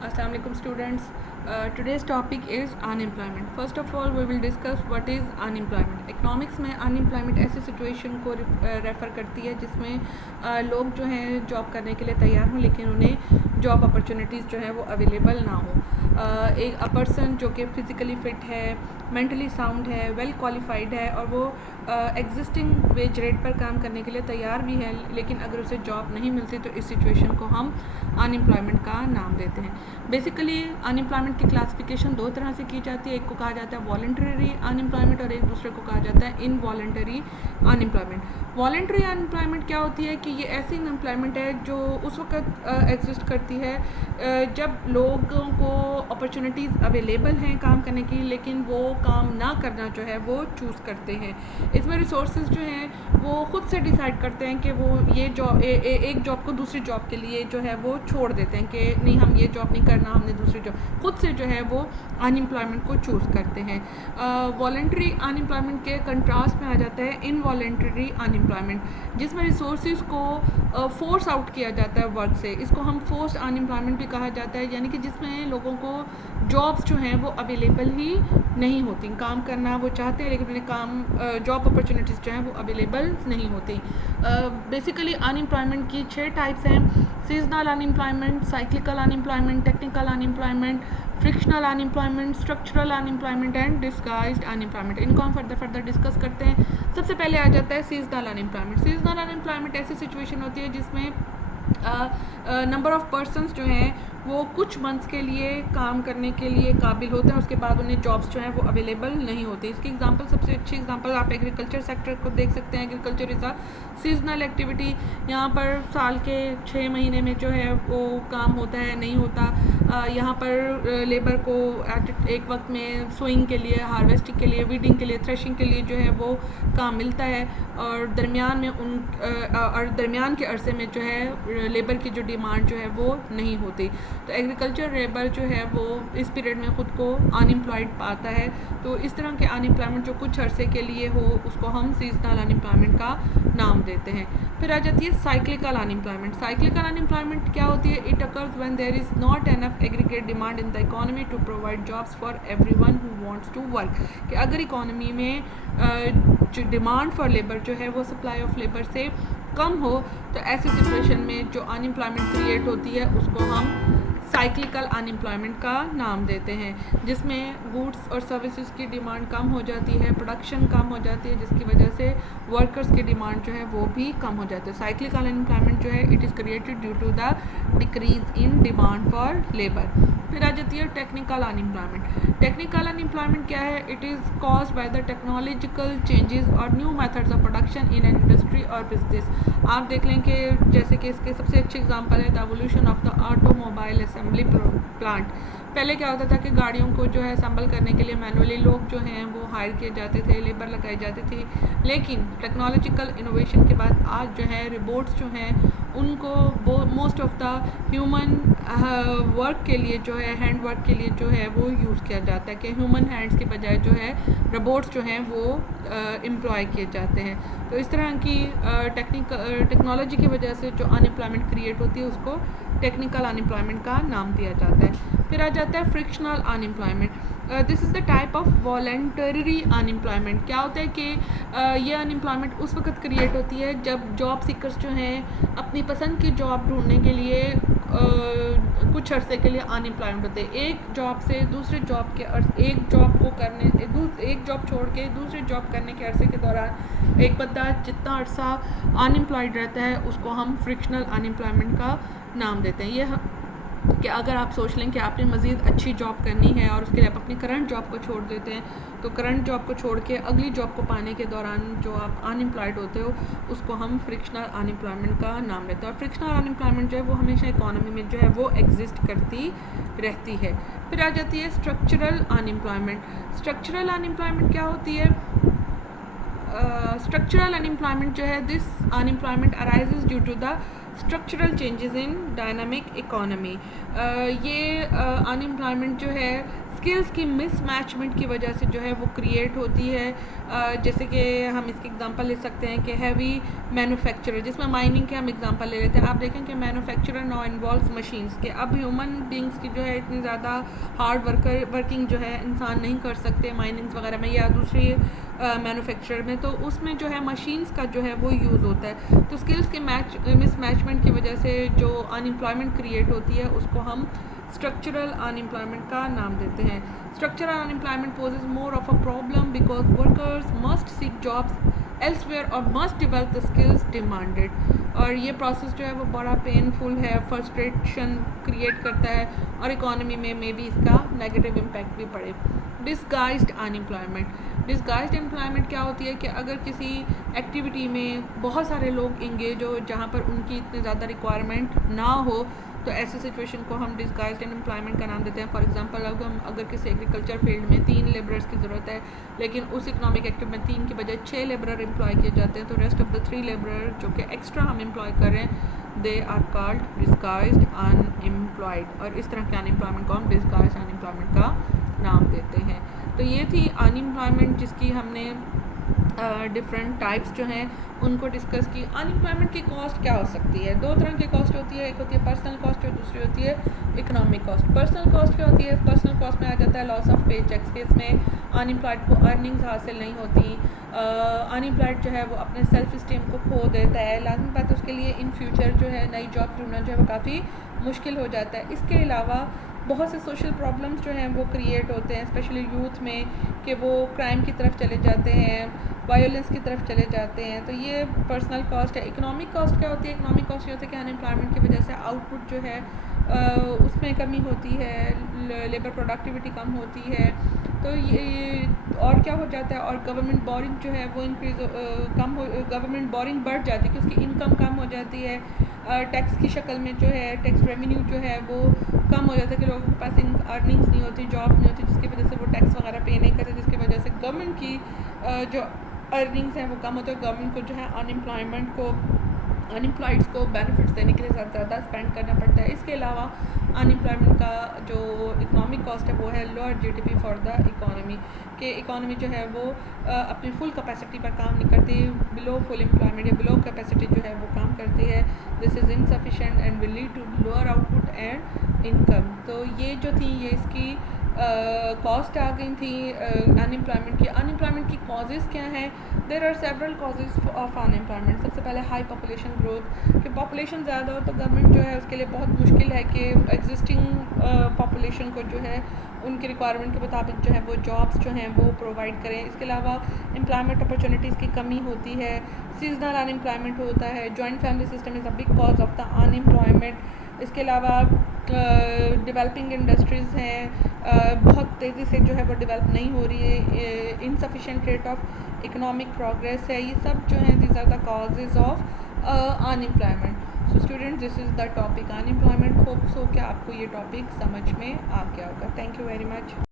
Assalamu alaikum students. Today's topic is unemployment. First of all, we will discuss what is unemployment. Economics में unemployment ऐसी situation को refer करती है जिसमें लोग जो हैं जॉब करने के लिए तैयार हों लेकिन उन्हें जॉब अपॉर्चुनिटीज़ जो है वो अवेलेबल ना हो. एक पर्सन जो कि फ़िज़िकली फ़िट है, मेंटली साउंड है, वेल क्वालिफाइड है और वो एग्जिस्टिंग वेज रेट पर काम करने के लिए तैयार भी है, लेकिन अगर उसे जॉब नहीं मिलती तो इस सिचुएशन को हम अनएम्प्लॉयमेंट का नाम देते हैं. बेसिकली अनएम्प्लॉयमेंट की क्लासिफिकेशन दो तरह से की जाती है. एक को कहा जाता है वॉलंटरी अनएम्प्लॉयमेंट और एक दूसरे को कहा जाता है इनवॉलंटरी अनएम्प्लॉयमेंट. वॉलंटरी अनएम्प्लॉयमेंट क्या होती है कि ये ऐसी अनएम्प्लॉयमेंट है जो उस वक्त एग्जिस्ट करती है जब लोगों को अपॉर्चुनिटीज़ अवेलेबल हैं काम करने की, लेकिन वो काम ना करना जो है वो चूज़ करते हैं. इसमें रिसोर्सेज जो हैं वो ख़ुद से डिसाइड करते हैं कि वो ये जॉब एक जॉब को दूसरी जॉब के लिए जो है वो छोड़ देते हैं कि नहीं, हम ये जॉब नहीं करना, हमने दूसरी जॉब. ख़ुद से जो है वो अनएम्प्लॉयमेंट को चूज़ करते हैं. वॉलंटरी अनएम्प्लॉयमेंट के कंट्रास्ट में आ जाता है इनवॉलंटरी अनएम्प्लॉयमेंट, जिसमें रिसोर्सेज को फोर्स आउट किया जाता है वर्क से. इसको हम फोर्स्ड अनएम्प्लॉयमेंट भी कहा जाता है, यानी कि जिसमें लोगों को जॉब्स जो हैं वो अवेलेबल ही नहीं होती. काम करना वो चाहते हैं लेकिन उन्हें काम जॉब अपॉर्चुनिटीज़ जो हैं वो अवेलेबल नहीं होती. बेसिकली अनएम्प्लॉयमेंट की 6 टाइप्स हैं: seasonal unemployment, cyclical unemployment, technical unemployment, frictional unemployment, structural unemployment and disguised unemployment. इनको हम फर्दर डिस्कस करते हैं. सबसे पहले आ जाता है सीजनल अनएम्प्लॉयमेंट. सीजनल अनएम्प्लॉयमेंट ऐसी सिचुएशन होती है जिसमें नंबर ऑफ़ पर्सनस जो हैं वो कुछ मंथ्स के लिए काम करने के लिए काबिल होते हैं, उसके बाद उन्हें जॉब्स जो हैं वो अवेलेबल नहीं होती. इसकी एग्जांपल, सबसे अच्छी एग्जांपल आप एग्रीकल्चर सेक्टर को देख सकते हैं. Agriculture is a seasonal activity. यहाँ पर साल के 6 महीने में जो है वो काम होता है, नहीं होता. यहाँ पर लेबर को एक वक्त में सोइंग के लिए, हार्वेस्टिंग के लिए, वीडिंग के लिए, थ्रेशिंग के लिए जो है वो काम मिलता है और दरमियान में दरमियान के अरसे में जो है लेबर की जो डिमांड जो है वो नहीं होती. तो एग्रीकल्चर लेबर जो है वो इस पीरियड में ख़ुद को अनएम्प्लॉयड पाता है. तो इस तरह के अनएम्प्लॉयमेंट जो कुछ अरसे के लिए हो उसको हम सीजनल अनएम्प्लॉयमेंट का नाम देते हैं. फिर आ जाती है साइक्लिकल अनएम्प्लॉयमेंट. साइक्लिकल अनएम्प्लॉयमेंट क्या होती है? It occurs when there is not enough aggregate demand in the economy to provide jobs for everyone who wants to work. कि अगर इकोनॉमी में जो डिमांड फॉर लेबर जो है वो सप्लाई ऑफ लेबर से कम हो तो ऐसी सिचुएशन में जो अनएम्प्लॉयमेंट क्रिएट होती है उसको हम साइक्लिकल अनएम्प्लॉयमेंट का नाम देते हैं, जिसमें गुड्स और सर्विसेज की डिमांड कम हो जाती है, प्रोडक्शन कम हो जाती है, जिसकी वजह से वर्कर्स की डिमांड जो है वो भी कम हो जाती है. साइक्लिकल अनएम्प्लॉयमेंट जो है it is created due to the decrease in demand for labour. फिर आ जाती है टेक्निकल अनएम्प्लॉयमेंट. टेक्निकल अनएम्प्लॉयमेंट क्या है? It is caused by the technological changes और new methods of production in an industry और बिजनेस. आप देख लें कि जैसे कि इसके सबसे अच्छे एग्जांपल है the evolution of the automobile assembly plant. पहले क्या होता था कि गाड़ियों को जो है असेंबल करने के लिए मैनुअली लोग जो हैं वो हायर किए जाते थे, लेबर लगाई जाती थी. लेकिन टेक्नोलॉजिकल इनोवेशन के बाद आज जो है रोबोट्स जो हैं उनको most of the human work के लिए जो है, हैंड वर्क के लिए जो है वो यूज़ किया जाता है कि ह्यूमन हैंड्स के बजाय जो है रोबोट्स जो हैं वो एम्प्लॉय किए जाते हैं. तो इस तरह की टेक्नोलॉजी की वजह से जो अनएम्प्लॉयमेंट क्रिएट होती है उसको टेक्निकल अनएम्प्लॉयमेंट का नाम दिया जाता है. फिर आ जाता है frictional unemployment. This is the type of voluntary unemployment. क्या होता है कि ये अनएम्प्लॉयमेंट उस वक्त क्रिएट होती है जब जॉब सीकर्स जो हैं अपनी पसंद की जॉब ढूंढने के लिए कुछ अरसे के लिए अनएम्प्लॉयमेंट होते हैं. एक जॉब से दूसरे जॉब के एक जॉब को करने एक जॉब छोड़ के दूसरी जॉब करने के अरसे के दौरान एक बंदा जितना अरसा अनएम्प्लॉयड रहता है उसको हम फ्रिक्शनल अनएम्प्लॉयमेंट का नाम देते हैं. ये कि अगर आप सोच लें कि आपने मज़ीद अच्छी जॉब करनी है और उसके लिए आप अपनी करंट जॉब को छोड़ देते हैं, तो करंट जॉब को छोड़ के अगली जॉब को पाने के दौरान जो आप अनएम्प्लॉयड होते हो उसको हम फ्रिक्शनल अनएम्प्लॉयमेंट का नाम लेते हैं. और फ्रिक्शनल अनएम्प्लॉयमेंट जो है वो हमेशा इकोनॉमी में जो है वो एग्जिस्ट करती रहती है. फिर आ जाती है स्ट्रक्चरल अनएम्प्लॉयमेंट. स्ट्रक्चरल अनएम्प्लॉयमेंट क्या होती है? स्ट्रक्चरल अनएम्प्लॉयमेंट जो है, this unemployment arises due to the structural changes in dynamic economy. ये अनएम्प्लॉयमेंट जो है स्किल्स की मिसमैचमेंट की वजह से जो है वो क्रिएट होती है। जैसे कि हम इसके एग्जांपल ले सकते हैं कि हैवी मैन्युफैक्चरर, जिसमें माइनिंग के हम एग्जांपल ले लेते हैं। आप देखें कि मैन्युफैक्चरर नाउ इन्वॉल्व्स मशीन्स के अब ह्यूमन बींग्स की जो है इतनी ज़्यादा हार्ड वर्किंग जो है इंसान नहीं कर सकते माइनिंग्स वगैरह में या दूसरी मैन्युफैक्चरर में, तो उसमें जो है मशीन्स का जो है वो यूज़ होता है। तो स्किल्स के मिसमैचमेंट की वजह से जो अनएम्प्लॉयमेंट क्रिएट होती है उसको हम स्ट्रक्चरल अनएम्प्लॉयमेंट का नाम देते हैं। Structural unemployment poses more of a problem because workers must seek jobs elsewhere और must develop the skills demanded. और ये प्रोसेस जो है वो बड़ा पेनफुल है, फ्रस्ट्रेशन क्रिएट करता है और इकोनॉमी में मे बी इसका नेगेटिव इम्पैक्ट भी पड़े। डिस्गाइज्ड एम्प्लॉयमेंट क्या होती है कि अगर किसी एक्टिविटी में बहुत सारे लोग इंगेज हो जहाँ पर उनकी इतनी ज़्यादा रिक्वायरमेंट ना हो, तो ऐसी सिचुएशन को हम डिस्गाइज्ड एम्प्लॉयमेंट का नाम देते हैं। फॉर एग्जांपल अगर किसी एग्रीकल्चर फील्ड में 3 लेबरर्स की ज़रूरत है, लेकिन उस इकोनॉमिक एक्टिविटी में 3 की बजाय 6 लेबरर एम्प्लॉय किए जाते हैं, तो रेस्ट ऑफ द 3 लेबरर जो कि एक्स्ट्रा हम एम्प्लॉय कर रहे हैं, they are called disguised unemployed. और इस तरह के अनएम्प्लॉयमेंट को हम डिस्गाइज्ड अनएम्प्लॉयमेंट का नाम देते हैं। तो ये थी अनएम्प्लॉयमेंट जिसकी हमने डिफरेंट टाइप्स जो हैं उनको डिस्कस की। अनएम्प्लॉयमेंट की कॉस्ट क्या हो सकती है? 2 तरह की कॉस्ट होती है, एक होती है पर्सनल कॉस्ट और दूसरी होती है इकोनॉमिक कॉस्ट। पर्सनल कॉस्ट क्या होती है? पर्सनल कॉस्ट में आ जाता है लॉस ऑफ पे चेक्स के, इसमें अनएम्प्लॉयड को अर्निंग्स हासिल नहीं होती, अनएम्प्लॉयड जो है वो अपने सेल्फ स्टीम को खो देता है, लाजमी बात है उसके लिए इन फ्यूचर जो है नई जॉब ढूंढना जो है वो काफ़ी मुश्किल हो जाता है। इसके अलावा बहुत से सोशल प्रॉब्लम्स जो हैं वो क्रिएट होते हैं, स्पेशली यूथ में, कि वो क्राइम की तरफ चले जाते हैं, वायलेंस की तरफ चले जाते हैं। तो ये पर्सनल कॉस्ट है। इकोनॉमिक कॉस्ट क्या होती है? इकोनॉमिक कॉस्ट ये होती है कि अनएम्प्लॉयमेंट की वजह से आउटपुट जो है उसमें कमी होती है, लेबर प्रोडक्टिविटी कम होती है। तो ये और क्या हो जाता है, और गवर्नमेंट बोरिंग जो है वो गवर्नमेंट बोरिंग बढ़ जाती है कि उसकी इनकम कम हो जाती है, टैक्स की शक्ल में जो है टैक्स रेवेन्यू जो है वो कम हो जाता है कि लोगों के पास अर्निंग्स नहीं होती, जॉब नहीं होती, जिसकी वजह से वो टैक्स वगैरह पे नहीं करते, जिसकी वजह से गवर्नमेंट की जो अर्निंग्स हैं वो कम होते हैं। गवर्नमेंट को जो है अनएम्प्लॉयड्स को बेनिफिट्स देने के लिए ज़्यादा स्पेंड करना पड़ता है। इसके अलावा अनएम्प्लॉयमेंट का जो इकोनॉमिक कॉस्ट है वो है lower GDP for the economy, कि इकोनॉमी जो है वो अपनी फुल कैपेसिटी पर काम नहीं करती, बिलो फुल एम्प्लॉयमेंट या बिलो कैपेसिटी जो है वो काम करती है। This is insufficient and will lead to lower output and income. तो ये जो थी ये इसकी कॉस्ट आ गई थी अनएम्प्लॉयमेंट की। अनएम्प्लॉयमेंट की कॉजेज़ क्या हैं? There are several causes of unemployment. सबसे पहले हाई पॉपुलेशन ग्रोथ, कि पॉपुलेशन ज़्यादा हो तो गवर्नमेंट जो है उसके लिए बहुत मुश्किल है कि एग्जिस्टिंग पॉपुलेशन को जो है उनकी रिक्वायरमेंट के मुताबिक जो है वो जॉब्स जो हैं वो प्रोवाइड करें। इसके अलावा एम्प्लॉयमेंट अपॉर्चुनिटीज़ की कमी होती है, सीजनल अनएम्प्लॉयमेंट होता है, joint family system is a big cause of the unemployment. इसके अलावा डेवलपिंग इंडस्ट्रीज़ हैं, बहुत तेज़ी से जो है वो डेवलप नहीं हो रही है, insufficient rate of economic progress है। ये सब जो हैं these are the causes of unemployment. So students, this is the topic unemployment. Hope so कि आपको ये टॉपिक समझ में आ गया होगा। Thank you very much.